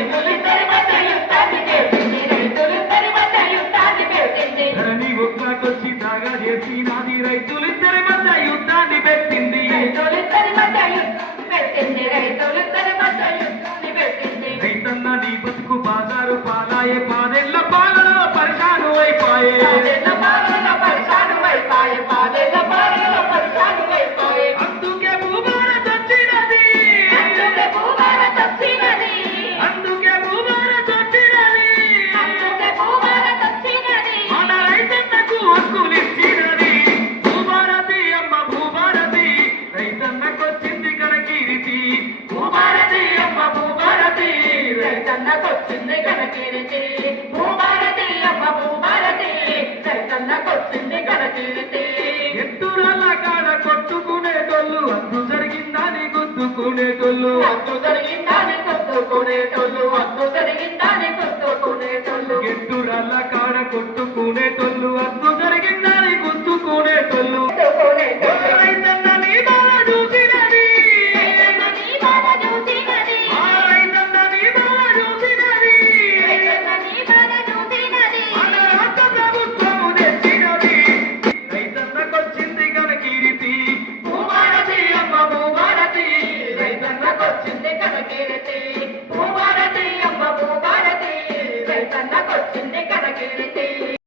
రైతులిద్దరి మధ్య యుద్ధాన్ని పెట్టింది. రైతులిద్దరి మధ్య యుద్ధాన్ని పెట్టింది రైతులిద్దరి రైతన్న నీ బతుకు బాజారు పాలాయే. పాదేళ్ళ పాలన పరిశాను అయిపోయే అందుకే భూభారత్ వచ్చినది. అందుకే భూభారత్ వచ్చినది. మన రైతన్నకు హక్కులిచ్చినది. భూభారతి అమ్మ భూభారతి. రైతన్నకొచ్చింది రైతన్నకొచ్చింది కనకీరితి భూభారతి అమ్మ భూభారతి. రైతన్నకొచ్చింది కనకీరితి ఎత్తురాల కాడ కొట్టుకునేటోళ్ళు అందు జరిగిందని గుద్దుకునేటోళ్ళు అద్దు జరిగిందని కొట్టుకునేటోళ్ళు అద్దు జరిగిందని కొట్టుకునేటోళ్ళు ఎత్తురాల కాడ కొట్టుకునేటోళ్ళు అందు జరిగిందని